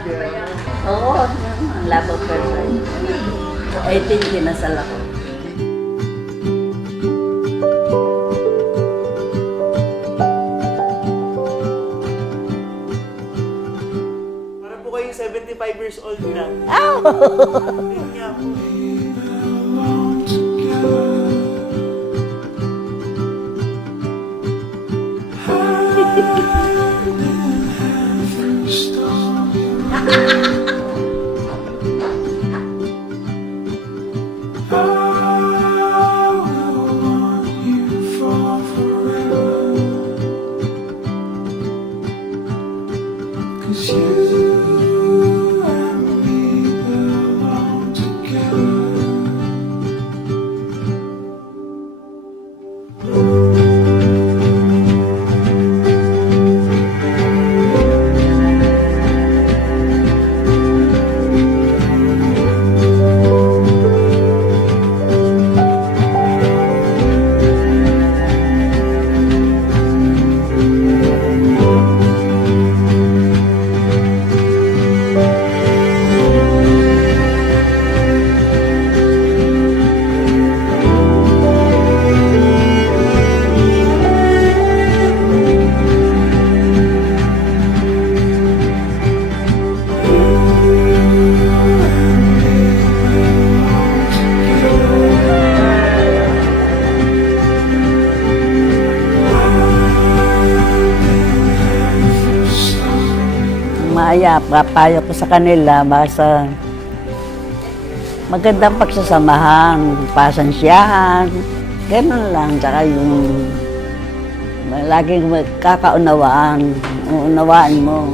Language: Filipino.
Oo, ang labo person. 18 kinasal ako. Para po kayong 75 years old na. Ow! Yun nga po. Maya, papayo ko sa kanila, basta magandang pagsasamahan, pasansyahan, ganun lang. Tsaka yung laging magkakaunawaan, uunawaan mo.